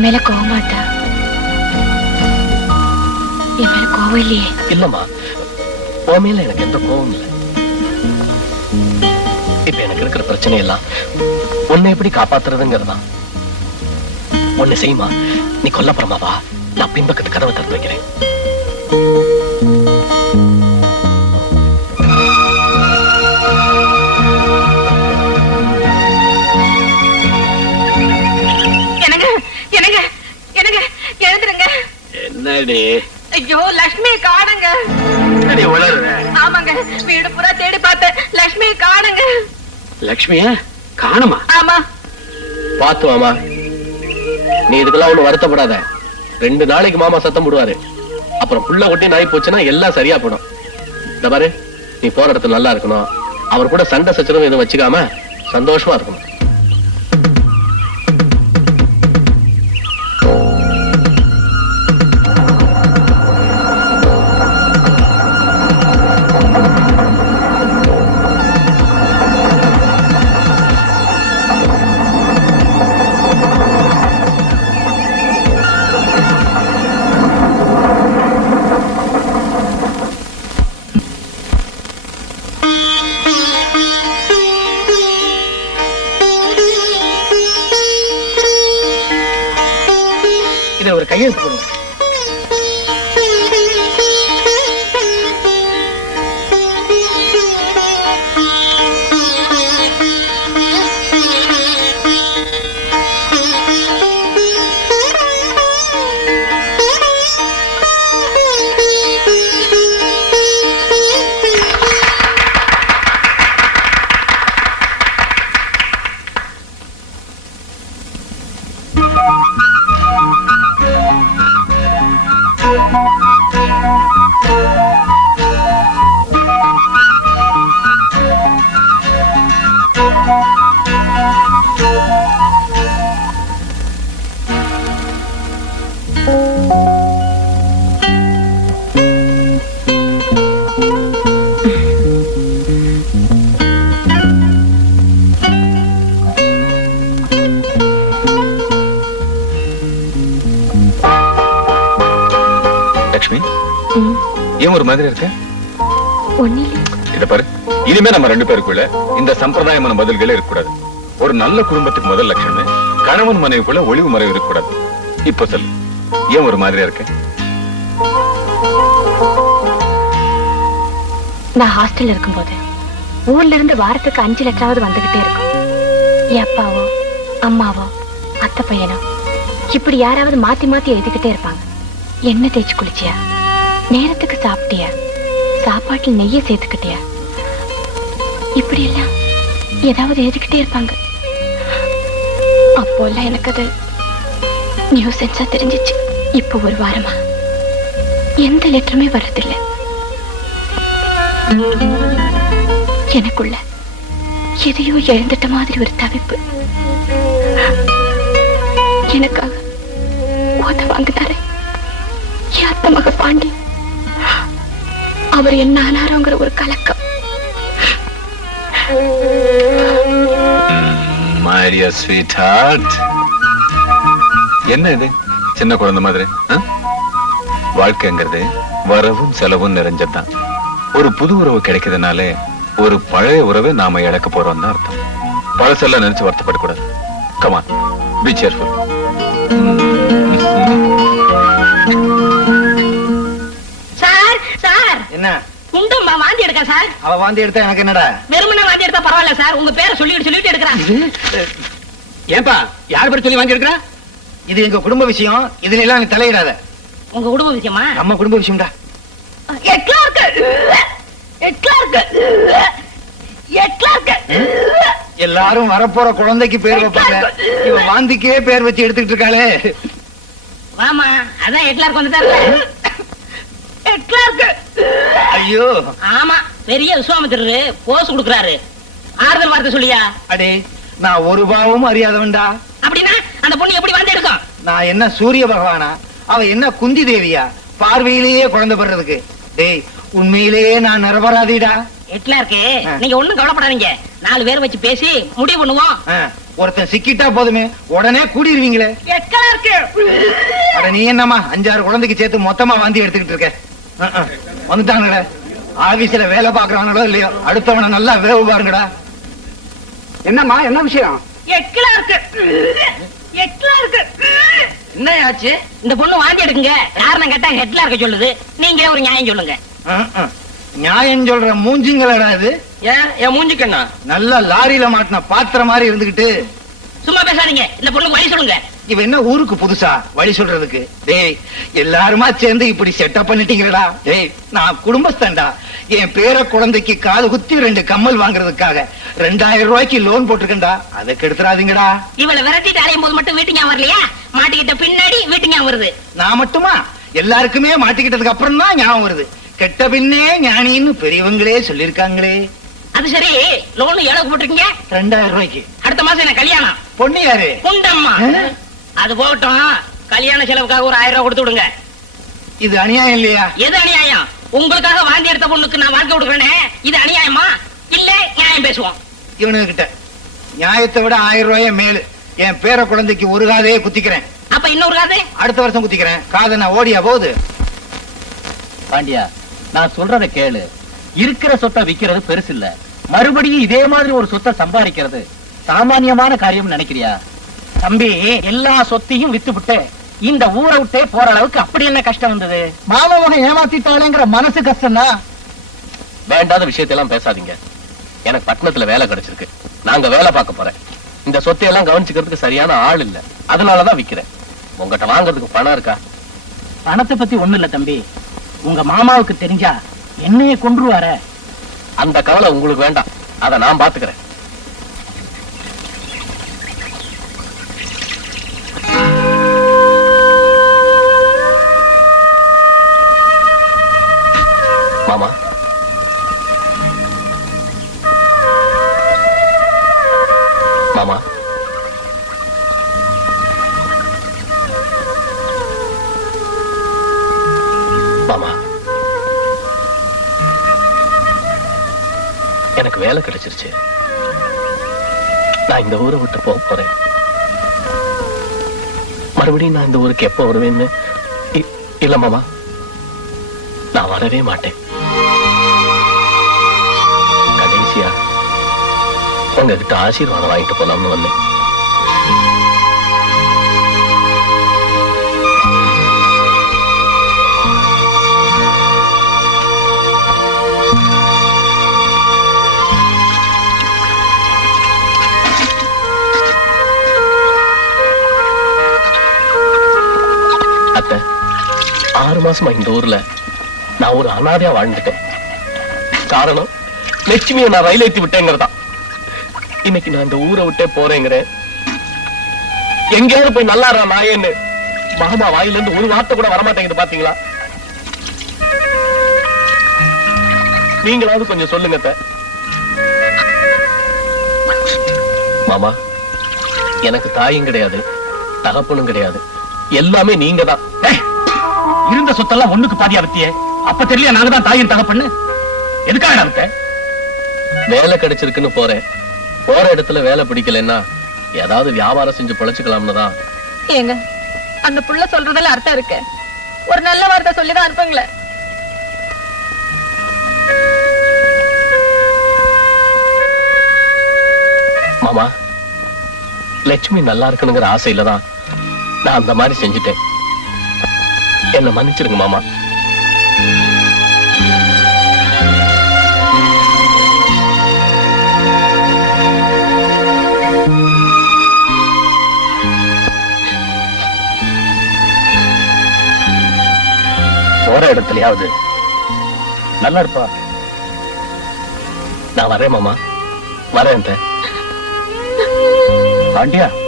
என் மேல கோவமாட்டா என் மேல கோவம் இல்லையே. இல்லம்மா. உன் மேல எனக்கு எந்த கோவம் இல்லை. இப்ப எனக்கு இருக்கிற பிரச்சனை எல்லாம் உன்னை எப்படி காப்பாத்துறதுங்கிறதா ஒண்ணு செய்யுமா நீ கொல்லப்புறமா வா. நான் பின்பக்கத்து கதவை திறந்து வைக்கிறேன். என்னடி? ஐயோ லட்சுமி காணுங்க. என்னடி உளறுற? ஆமாங்க வீடு பூரா தேடி பார்த்தேன். லட்சுமி காணுங்க. லக்ஷ்மிய? காணுமா? ஆமா. பாத்து மாமா நீ இதுக்கெல்லாம் ஒண்ணு வருத்தப்படாத. ரெண்டு நாளைக்கு மாமா சத்தம் போடுவாரு. அப்புறம் புள்ள கொட்டி நாய் போச்சுன்னா எல்லாம் சரியா போடும். இந்த பாரு நீ போற இடத்துல நல்லா இருக்கணும். அவர் கூட சண்டை சச்சரவு எதுவும் வச்சுக்காம சந்தோஷமா இருக்கணும். மாதிரி இருக்க? இத பாரு. இனிமே நம்ம ரெண்டு பேருக்குள்ள இந்த சம்பிரதாயமான பதில்களே இருக்கக்கூடாது. ஒரு நல்ல குடும்பத்துக்கு முதல் லட்சணமே கணவன் மனைவிக்குள்ள ஒளிவு மறைவு இருக்கக்கூடாது. இப்ப சொல்லு ஏன் ஒரு மாதிரியா இருக்க? நான் ஹாஸ்டல்ல இருக்கும்போது ஊர்ல இருந்து வாரத்துக்கு அஞ்சு லட்சமாவது வந்துகிட்டே இருக்கும். என் அப்பாவோ அம்மாவோ அத்தை பையனோ இப்படி யாராவது மாத்தி மாத்தி எழுதிக்கிட்டே இருப்பாங்க. என்ன தேய்ச்சி குளிச்சியா? நேரத்துக்கு சாப்பிட்டியா? சாப்பாட்டில் நெய்ய சேர்த்துக்கிட்டியா? இப்படி எல்லாம் ஏதாவது எழுதிக்கிட்டே இருப்பாங்க. அப்போல்லாம் எனக்கு அது நியூஸ் நியூசன்ஸா தெரிஞ்சிச்சு. இப்போ ஒரு வாரமா? எந்த லெட்டருமே வர்றதில்லை. எனக்குள்ள எதையோ இழந்துட்ட மாதிரி ஒரு தவிப்பு. எனக்காக ஓத வாங்குதாரே? என் பாண்டி? அவர் என்ன ஆனாரோங்கிற ஒரு கலக்கம். மாரியா ஸ்வீட் ஹார்ட் என்ன இது? சின்ன குழந்தை மாதிரி வாழ்க்கைங்கிறது வரவும் செலவும் நிறைஞ்சதுதான். ஒரு புது உறவு கிடைக்கிறதுனால ஒரு பழைய உறவை நாம இழக்க போறோம் தான் அர்த்தம். பழசெல்லாம் நினைச்சு வருத்தப்படக்கூடாது. Come on be cheerful Gundamma வாந்தி எடுக்க சார்? அவ வாந்தி எடுத்தா எனக்கு என்னடா? வெறுமனே வாந்தி எடுத்தா பரவாயில்ல சார். உங்க பேரை சொல்லிட்டு சொல்லிட்டு எடுக்கிறான் ஏன்பா யார் பேர் சொல்லி வாங்கி எடுக்கிறா? இது எங்க குடும்ப விஷயம். இதுல எல்லாம் நீ தலையிடாத. உங்க குடும்ப விஷயமா? நம்ம குடும்ப விஷயம்டா. எட்லா இருக்கு எட்லா இருக்கு எட்லா இருக்கு எல்லாரும் வரப்போற குழந்தைக்கு பேர் வைப்பாங்க. இவ வாந்திக்கே பேர் வச்சு எடுத்துக்கிட்டு இருக்காளே. அதான் எட்லார்க்கு வந்துட்டாரு எட்லார்க்கு ஐயோ. ஆமா. பெரிய விஸ்வாமித்திரரு போஸ் கொடுக்குறாரு. ஆறுதல் வார்த்தை சொல்லியா? அடே நான் ஒரு பாவமும் அறியாதவன்டா. அப்படின்னா அந்த பொண்ணு எப்படி வந்து எடுக்கும்? நான் என்ன சூரிய பகவானா? அவ என்ன குந்தி தேவியா? பார்வையிலேயே குழந்தை பெறதுக்கு டேய் உண்மையிலேயே நான் நிரபராதிடா. எட்லார்க்கு ஆ. நீங்க ஒண்ணும் கவலைப்படாதீங்க. நாலு பேர் வச்சு பேசி முடிவு பண்ணுவோம். ஒருத்தன் சிக்கிட்டா போதுமே. உடனே கூடிருவீங்களே. எக்கலா இருக்கு. அட நீ என்னம்மா அஞ்சாறு குழந்தைக்கு சேர்த்து மொத்தமா வாந்தி எடுத்துக்கிட்டு இருக்க. வந்துட்டாங்கடா ஆபீஸ்ல வேலை பாக்குறாங்களோ இல்லையோ அடுத்தவனை நல்லா வேவு பாருங்கடா. என்னம்மா என்ன விஷயம்? எக்கலா இருக்கு. எக்கலா இருக்கு. என்ன ஆச்சு இந்த பொண்ணு வாந்தி எடுக்குங்க. காரணம் கேட்டா ஹெட்ல இருக்க சொல்லுது. நீங்களே ஒரு நியாயம் சொல்லுங்க. நியாயம் சொல்ற மூஞ்சிங்களடா இது ஏன்? என் மூஞ்சிக்கண்ணா நல்ல லாரியில மாட்டின பாத்திரம் மாதிரி இருந்துகிட்டு. சும்மா பேசாதீங்க. இந்த பொண்ணுக்கு வழி சொல்லுங்க. இவ என்ன ஊருக்கு புதுசா? வழி சொல்றதுக்கு. டேய் எல்லாருமா சேர்ந்து இப்படி செட்டப் பண்ணிட்டீங்களடா. டேய் நான் குடும்பஸ்தன்டா. என் பேர குழந்தைக்கு காது குத்தி ரெண்டு கம்மல் வாங்குறதுக்காக ரெண்டாயிரம் ரூபாய்க்கு லோன் போட்டிருக்கேன்டா. அதை கெடுத்துறாதீங்கடா இவளை விரட்டிட்டு அலையும் போது மட்டும் வீட்டு ஞாபகம் வரலையா? மாட்டிக்கிட்ட பின்னாடி வீட்டு ஞாபகம் வருது. நான் மட்டுமா? எல்லாருக்குமே மாட்டிக்கிட்டதுக்கு அப்புறம் தான் ஞாபகம் வருது. கெட்ட பின்னே ஞானின்னு பெரியவங்களே சொல்லிருக்காங்களே அது சரி. லோன் எவ்வளவு போட்டிருக்கீங்க? ரெண்டாயிரம் ரூபாய்க்கு. அடுத்த மாசம் என்ன கல்யாணம். பொண்ணு யாரு? குண்டம்மா. ஆ? அது போகட்டும். கல்யாண செலவுக்காக ஒரு ஆயிரம் ரூபாய் கொடுத்து விடுங்க. இது அநியாயம் இல்லையா? எது அநியாயம்? உங்களுக்காக வாந்தி எடுத்த பொண்ணுக்கு நான் வாழ்க்கை கொடுக்குறேனே? இது அநியாயமா? இல்ல நியாயம் பேசுவோம். இவனுக்கு கிட்ட நியாயத்தை விட ஆயிரம் ரூபாயே மேலு. என் பேர குழந்தைக்கு ஒரு காதையே குத்திக்கிறேன். அப்ப இன்னொரு காது? அடுத்த வருஷம் குத்திக்கிறேன். காதை நான் ஓடியா போகுது? பாண்டியா நான் சொல்றத கேளு. இருக்கிற சொத்தை விக்கிறது பெருசு இல்ல மறுபடியும் இதே மாதிரி ஒரு சொத்தை சம்பாதிக்கிறது சாமானியமான காரியம் நினைக்கிறியா? தம்பி எல்லா சொத்தையும் வித்து விட்டு இந்த ஊரை விட்டே போற அளவுக்கு அப்படி என்ன கஷ்டம் வந்தது? மாமாவை ஏமாத்திட்டாளேங்கிற மனசு கஷ்டம்னா? வேண்டாத விஷயத்தையெல்லாம் பேசாதீங்க. எனக்கு பட்டணத்துல வேலை கிடைச்சிருக்கு. நாங்க வேலை பார்க்க போறேன். இந்த சொத்தையெல்லாம் கவனிச்சுக்கிறதுக்கு சரியான ஆள் இல்ல. அதனாலதான் விக்கிறேன். உங்ககிட்ட வாங்குறதுக்கு பணம் இருக்கா? பணத்தை பத்தி ஒண்ணு இல்ல தம்பி. உங்க மாமாவுக்கு தெரிஞ்சா என்னைய கொன்றுவாரே. அந்த கவலை உங்களுக்கு வேண்டாம். அதை நான் பாத்துக்கிறேன் வேலை கிடைச்சிருச்சு. நான் இந்த ஊரை விட்டு போக போறேன். மறுபடியும் நான் இந்த ஊருக்கு எப்போ வருவேன்னு இல்ல மாமா. நான் வரவே மாட்டேன். கடைசியா உங்ககிட்ட ஆசீர்வாதம் வாங்கிட்டு போலாம்னு வந்தேன். மாசமா இந்த ஊர்ல நான் ஒரு அனாதையா வாழ்ந்துட்டேன். காரணம் லட்சுமியை நான் ரயில் ஏத்தி விட்டேங்கிறதான் இன்னைக்கு நான் இந்த ஊரை விட்டே போறேங்கிறேன். எங்கேயாவது போய் நல்லா இருக்கா நாயேன்னு மாமா வாயில இருந்து ஒரு வார்த்தை கூட வரமாட்டேங்குது பாத்தீங்களா? நீங்களாவது கொஞ்சம் சொல்லுங்க மாமா எனக்கு தாயும் கிடையாது தகப்பனும் கிடையாது. எல்லாமே நீங்க தான் இருந்த சொத்தெல்லாம் ஒண்ணுக்கு பாதியா வித்தியே அப்ப தெரியல நாங்க தான் தாயின் தகப்பண்ணு எதுக்காக நடத்த வேலை கிடைச்சிருக்குன்னு போறேன். போற இடத்துல வேலை பிடிக்கலன்னா ஏதாவது வியாபாரம் செஞ்சு பொழைச்சுக்கலாம்னு தான். ஏங்க அந்த புள்ள சொல்றதுல அர்த்தம் இருக்கு. ஒரு நல்ல வார்த்தை சொல்லிதான் அனுப்புங்களேன். மாமா லட்சுமி நல்லா இருக்கணுங்கிற ஆசையில தான் நான் அந்த மாதிரி செஞ்சுட்டேன். என்ன மன்னிச்சிருங்க மாமா. போற இடத்துலயாவது நல்லா இருப்பா. நான் வரேன் மாமா. வரேன் பாண்டியா.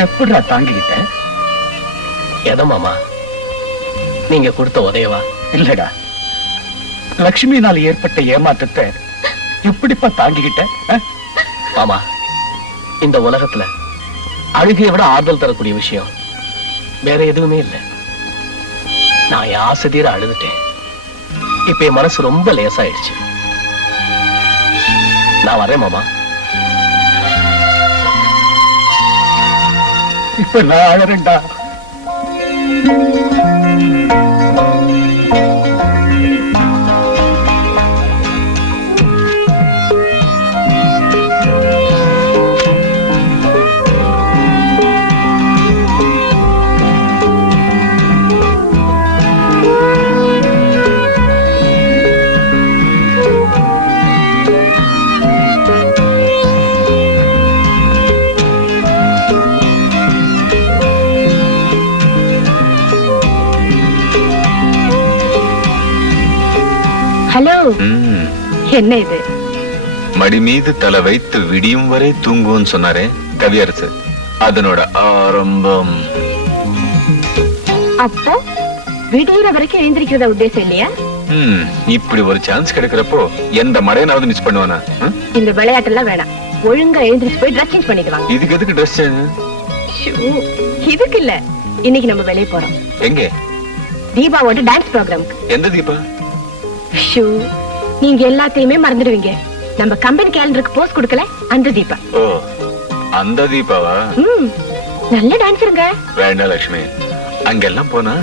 எப்படிடா தாங்கிக்கிட்ட? எதை மாமா? நீங்க கொடுத்த உதயவா? இல்லடா. லக்ஷ்மியினால் ஏற்பட்ட ஏமாற்றத்தை எப்படிப்பா தாங்கிக்கிட்ட? அஹ்? மாமா இந்த உலகத்துல அழுகையை விட ஆறுதல் தரக்கூடிய விஷயம் வேற எதுவுமே இல்லை. நான் என் ஆசை தீர அழுதுட்டேன். இப்ப என் மனசு ரொம்ப லேசாயிடுச்சு. நான் வரேன் மாமா. இப்ப நான் என்ன இது? மடி மீது தலை வைத்து விடியும் வரை தூங்குவோன்னு சொன்னாரே கவியரசு. அதனோட ஆரம்பம். அப்போ விடியிற வரைக்கும் எழுந்திருக்கிறத உத்தேசம் இல்லையா? ம், இப்படி ஒரு சான்ஸ் கிடைக்கிறப்போ எந்த மடையனாவது மிஸ் பண்ணுவானா? இந்த விளையாட்டெல்லாம் வேணாம். ஒழுங்கா எழுந்திருச்சு போய் ட்ரெஸ் சேஞ்ச் பண்ணிட்டு வாங்க இதுக்கு எதுக்கு ட்ரெஸ் இதுக்கு இல்ல. இன்னைக்கு நம்ம வெளிய போறோம். எங்க? தீபாவோட டான்ஸ் ப்ரோக்ராம்க்கு எந்த தீபா? ஷூ. நீங்க எல்லாத்தையுமே மறந்துடுவீங்க. நம்ம கம்பெனி கேலண்டருக்கு போஸ்ட் கொடுக்கல அந்த தீபா ஓ அந்த தீபாவா? நல்ல டான்ஸருங்க. வேண்டாம் லட்சுமி அங்கெல்லாம் போனா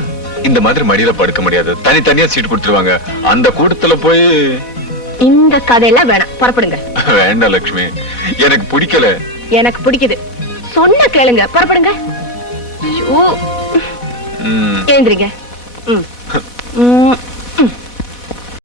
இந்த மாதிரி மடியில படுக்க முடியாது. தனித்தனியா சீட் கொடுத்துருவாங்க. அந்த கூட்டத்துல போய் இந்த கதையெல்லாம் வேணாம் புறப்படுங்க. வேண்டாம் லட்சுமி எனக்கு பிடிக்கல. எனக்கு பிடிக்குது. சொன்ன கேளுங்க புறப்படுங்க. ம். ம்.